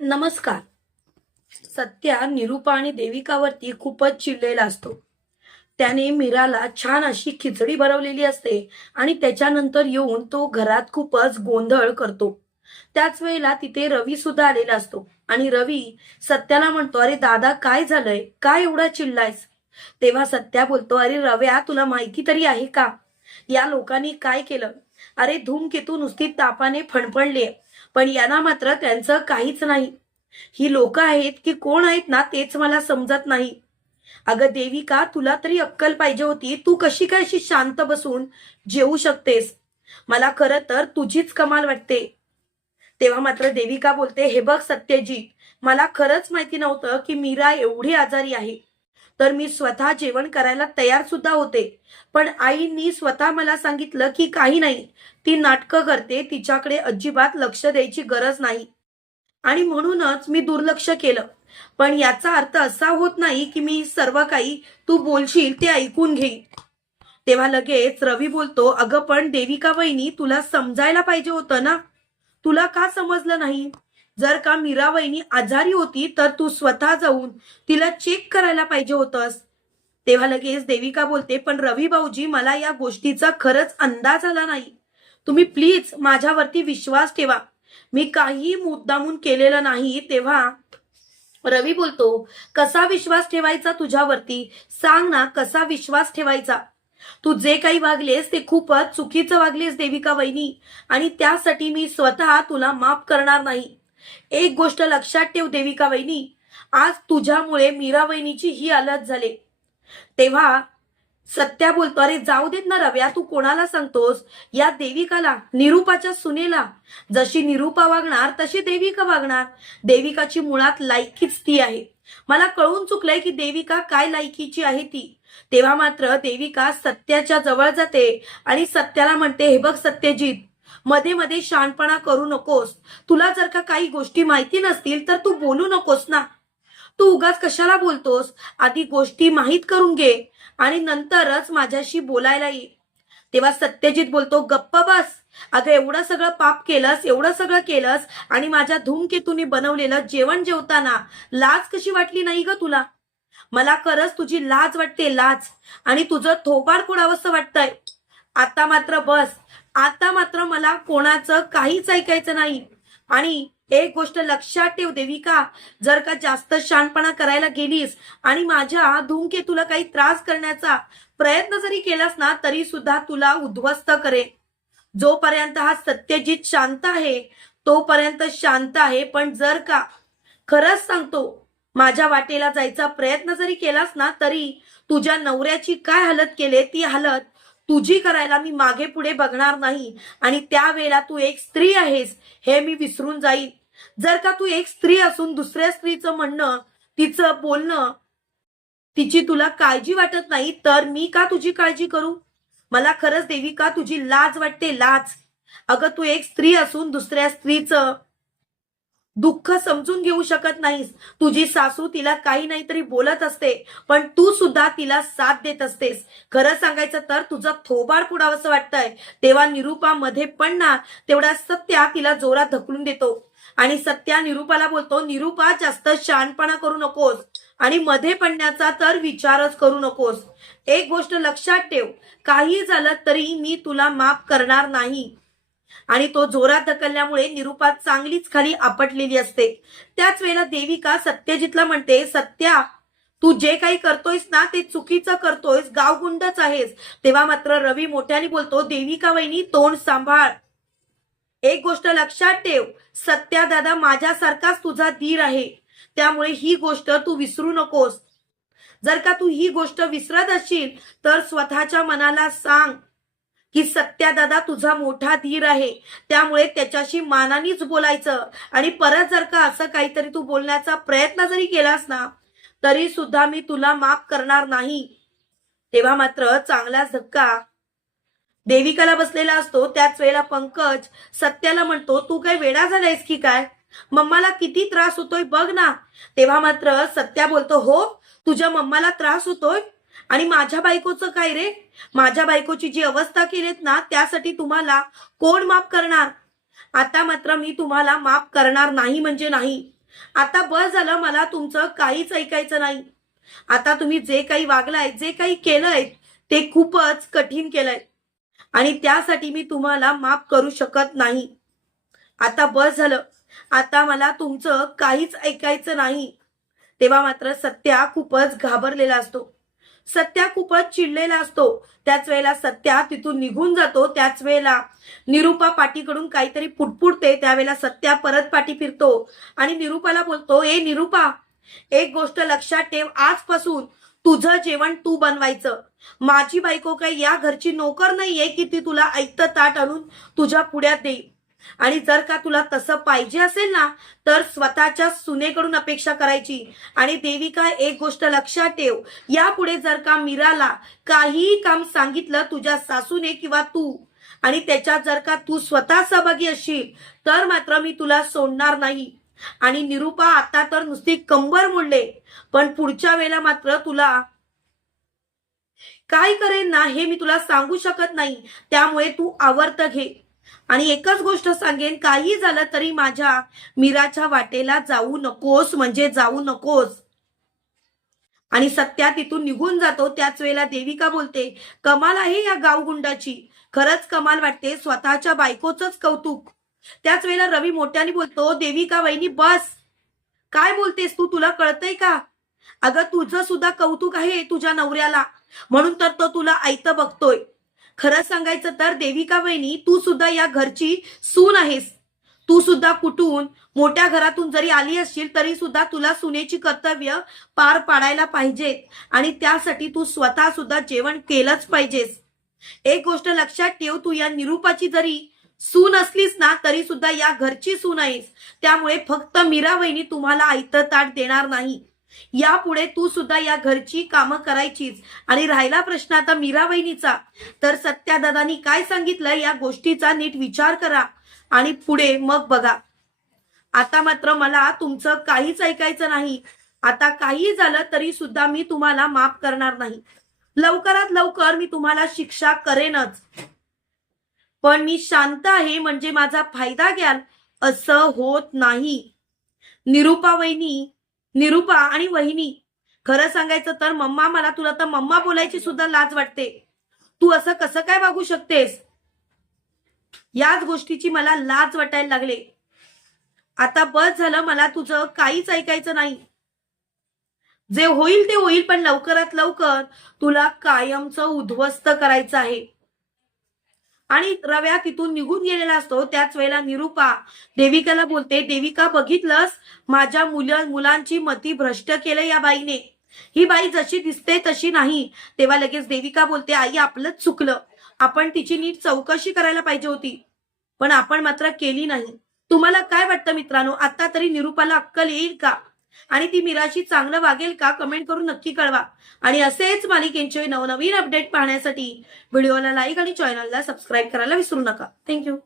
नमस्कार. सत्या निरूपा आणि देविकावरती खूपच चिडलेला असतो. त्याने मीराला छान अशी खिचडी भरवलेली असते आणि त्याच्यानंतर येऊन तो घरात खूपच गोंधळ करतो. त्याच वेळेला तिथे रवी सुद्धा आलेला असतो आणि रवी सत्याला म्हणतो अरे दादा काय झालंय? काय एवढा चिडलायस? तेव्हा सत्या बोलतो अरे रव्या तुला माहिती तरी आहे का? या लोकांनी काय केलं? अरे धूमकेतू नुसती तापाने फणफणली पण यांना मात्र त्यांचं काहीच नाही. ही लोक आहेत की कोण आहेत ना तेच मला समजत नाही. अगं देविका तुला तरी अक्कल पाहिजे होती तू कशी काय अशी शांत बसून जेवू शकतेस? मला खरं तर तुझीच कमाल वाटते. तेव्हा मात्र देविका बोलते हे बघ सत्यजी मला खरंच माहिती नव्हतं की मीरा एवढी आजारी आहे. तर मी स्वतः जेवण करायला तयार सुद्धा होते. पण आईंनी स्वतः मला सांगितलं की काही नाही ती नाटकं करते तिच्याकडे अजिबात लक्ष द्यायची गरज नाही. आणि म्हणूनच मी दुर्लक्ष केलं. पण याचा अर्थ असा होत नाही की मी सर्व काही तू बोलशील ते ऐकून घेईन तेव्हा लगेच रवी बोलतो अगं पण देविका वहिनी तुला समजायला पाहिजे होतं ना? तुला का समजलं नाही? जर का मीराबाईनी आजारी होती तर तू स्वतः जाऊन तिला चेक करायला पाहिजे होतंस. तेव्हा लगेच देविका बोलते पण रवी भाऊजी मला या गोष्टीचा खरंच अंदाज आला नाही. तुम्ही प्लीज माझ्यावरती विश्वास ठेवा. मी काही मुद्दामून केलेलं नाही. तेव्हा रवी बोलतो कसा विश्वास ठेवायचा तुझ्यावरती? सांग ना कसा विश्वास ठेवायचा? तू जे काही वागलेस ते खूपच चुकीचं वागलेस देविका वहिनी आणि त्यासाठी मी स्वतः तुला माफ करणार नाही. एक गोष्ट लक्षात ठेव देविका वहिनी. आज तुझ्यामुळे मीरा वहिनीची ही हालत झाली. तेव्हा सत्या बोलतो अरे जाऊ देत ना रव्या तू कोणाला सांगतोस? या देविकाला निरूपाच्या सुनेला. जशी निरूपा वागणार तशी देविका वागणार. देविकाची मुळात लायकीच ती आहे. मला कळून चुकलंय की देविका काय लायकीची आहे ती. तेव्हा मात्र देविका सत्याच्या जवळ जाते आणि सत्याला म्हणते हे बघ सत्यजित मध्ये मध्ये शानपणा करू नकोस. तुला जर का काही गोष्टी माहिती नसतील तर तू बोलू नकोस ना. तू उगाच कशाला बोलतोस? आधी गोष्टी माहीत करून घे आणि नंतरच माझ्याशी बोलायला ये. तेव्हा सत्यजित बोलतो गप्प बस. अगं एवढं सगळं पाप केलंस एवढं सगळं केलंस आणि माझ्या धूमकेतूने बनवलेलं जेवण जेवताना लाज कशी वाटली नाही ग तुला? मला खरंच तुझी लाज वाटते लाज. आणि तुझं थोबाड फोडावंसं वाटतंय? आता मात्र बस. आता मात्र मला कोणाचं काहीच ऐकायचं नाही. आणि एक गोष्ट लक्षात ठेव देविका जर का जास्त शानपणा करायला गेलीस आणि माझ्या धूमकेतूला काही त्रास करण्याचा प्रयत्न जरी केलास ना तरी सुद्धा तुला उद्ध्वस्त करे जोपर्यंत हा सत्यजित शांत आहे तोपर्यंत शांत आहे. पण जर का खरंच सांगतो माझ्या वाटेला जायचा प्रयत्न जरी केलास ना तरी तुझ्या नवऱ्याची काय हालत केले ती हालत तुझी करायला मी मागे पुढे बघणार नाही आणि त्यावेळेला तू एक स्त्री आहेस हे मी विसरून जाईन. जर का तू एक स्त्री असून दुसऱ्या स्त्रीचं म्हणणं तिचं बोलणं तिची तुला काळजी वाटत नाही तर मी का तुझी काळजी करू? मला खरंच देवी का तुझी लाज वाटते? लाज. अगं तू एक स्त्री असून दुसऱ्या स्त्रीचं दुःख समजून घेऊ शकत नाहीस. तुझी सासू तिला काही नाही तरी बोलत असते पण तू सुद्धा तिला साथ देत असतेस. खरं सांगायचं तर तुझं थोबाड पुडावंसं वाटतंय. तेव्हा निरूपा मध्ये पण ना तेवढा सत्या तिला जोरात ढकलून देतो. आणि सत्या निरूपाला बोलतो निरूपा जास्त शानपणा करू नकोस. आणि मध्ये पडण्याचा तर विचारच करू नकोस. एक गोष्ट लक्षात ठेव. काही झालं तरी मी तुला माफ करणार नाही. आणि तो जोरात ढकलल्यामुळे निरुपात चांगलीच खाली आपटलेली असते. त्याच वेळेला देविका सत्यजितला म्हणते सत्या तू जे काही करतोयस ना ते चुकीचं करतोयस गावगुंडच आहेस. तेव्हा मात्र रवी मोठ्याने बोलतो देविका वहिनी तोंड सांभाळ. एक गोष्ट लक्षात ठेव सत्या दादा माझ्यासारखाच तुझा धीर आहे. त्यामुळे ही गोष्ट तू विसरू नकोस. जर का तू ही गोष्ट विसरत असशील तर स्वतःच्या मनाला सांग. की सत्या दादा तुझा मोठा धीर आहे. त्यामुळे त्याच्याशी मानानीच बोलायचं. आणि परत जर का असं काहीतरी तू बोलण्याचा प्रयत्न जरी केलास ना तरी सुद्धा मी तुला माफ करणार नाही. तेव्हा मात्र चांगलाच धक्का देविकाला बसलेला असतो. त्याच वेळेला पंकज सत्याला म्हणतो तू काय वेडा झालायस की काय? मम्माला किती त्रास होतोय बघ ना. तेव्हा मात्र सत्या बोलतो हो तुझ्या मम्माला त्रास होतोय? आणि माझ्या बायकोचं काय रे? माझ्या बायकोची जी अवस्था केलीत ना त्यासाठी तुम्हाला कोण माफ करणार? आता मात्र मी तुम्हाला माफ करणार नाही म्हणजे नाही. आता बस झालं मला तुमचं काहीच ऐकायचं नाही. आता तुम्ही जे काही वागलाय जे काही केलंय ते खूपच कठीण केलंय. आणि त्यासाठी मी तुम्हाला माफ करू शकत नाही. आता बस झालं. आता मला तुमचं काहीच ऐकायचं नाही. तेव्हा मात्र सत्या खूपच घाबरलेला असतो. सत्या खूपच चिडलेला असतो. त्याच वेळेला सत्या तिथून निघून जातो. त्याच वेळेला निरुपा पाठीकडून काहीतरी पुटपुटते. त्यावेळेला सत्या परत पाठी फिरतो. आणि निरुपाला बोलतो ए निरुपा एक गोष्ट लक्षात ठेव. आजपासून तुझं जेवण तू बनवायचं. माझी बायको काही या घरची नोकर नाहीये की ती तुला ऐकतं ताट आणून तुझ्या पुढ्यात देईल. आणि जर का तुला तसं पाहिजे असेल ना तर स्वतःच्या सुनेकडून अपेक्षा करायची. आणि देविका एक गोष्ट लक्षात ठेव. यापुढे जर का मीराला काहीही काम सांगितलं तुझ्या सासूने किंवा तू आणि त्याच्यात जर का तू स्वतः सहभागी असशील तर मात्र मी तुला सोडणार नाही. आणि निरुपा आता तर नुसती कंबर मोडले पण पुढच्या वेळेला मात्र तुला काय करेन ना हे मी तुला सांगू शकत नाही. त्यामुळे तू आवर्त घे. आणि एकच गोष्ट सांगेन काही झालं तरी माझ्या मीराच्या वाटेला जाऊ नकोस म्हणजे जाऊ नकोस. आणि सत्या तिथून निघून जातो त्याच वेळेला देविका बोलते कमाल आहे या गावगुंडाची खरंच कमाल वाटते स्वतःच्या बायकोच कौतुक. त्याच वेळेला रवी मोठ्याने बोलतो देविका वहिनी बस. काय बोलतेस तू तुला कळतंय का? अगं तुझं सुद्धा कौतुक आहे तुझ्या नवऱ्याला. म्हणून तर तो तुला ऐत बघतोय. खरं सांगायचं तर देविका वहिनी तू सुद्धा या घरची सून आहेस. तू सुद्धा कुठून मोठ्या घरातून जरी आली असशील तरी सुद्धा तुला सुनेची कर्तव्य पार पाडायला पाहिजेत. आणि त्यासाठी तू स्वतः सुद्धा जेवण केलंच पाहिजेस. एक गोष्ट लक्षात ठेव तू या निरूपाची जरी सून असलीस ना तरी सुद्धा या घरची सून आहेस. त्यामुळे फक्त मीरा वहिनी तुम्हाला आयतं ताट देणार नाही. यापुढे तू सुद्धा या घरची कामं करायचीच आणि राहिला प्रश्न आता मीरा वहिनीचा तर सत्यादादानी काय सांगितलं या गोष्टीचा नीट विचार करा. आणि पुढे मग बघा. आता मात्र मला तुमचं काहीच ऐकायचं नाही. आता काही झालं तरी सुद्धा मी तुम्हाला माफ करणार नाही. लवकरात लवकर मी तुम्हाला शिक्षा करेनच. पण मी शांत आहे म्हणजे माझा फायदा घ्याल असं होत नाही. निरुपा वहिनी निरुपा आणि वहिनी. खरं सांगायचं तर मम्मा मला तुला तर मम्मा बोलायची सुद्धा लाज वाटते. तू असं कसं काय वागू शकतेस? याच गोष्टीची मला लाज वाटायला लागले. आता बस झालं मला तुझं काहीच ऐकायचं नाही. जे होईल ते होईल पण लवकरात लवकर तुला कायमचं उद्ध्वस्त करायचं आहे. आणि रव्या तिथून निघून गेलेला असतो. त्याच वेळेला निरुपा देविकाला बोलते देविका बघितलंस? माझ्या मुलं मुलांची मती भ्रष्ट केलं या बाईने. ही बाई जशी दिसते तशी नाही. तेव्हा लगेच देविका बोलते आई आपलंच चुकलं. आपण तिची नीट चौकशी करायला पाहिजे होती. पण आपण मात्र केली नाही. तुम्हाला काय वाटतं मित्रांनो? आता तरी निरुपाला अक्कल येईल का? आणि ती मीराशी चांगलं वागेल का कमेंट करून नक्की कळवा. आणि असेच मालिकेंचे नवनवीन अपडेट पाहण्यासाठी व्हिडिओला लाईक आणि चॅनलला सबस्क्राईब करायला विसरू नका. थँक्यू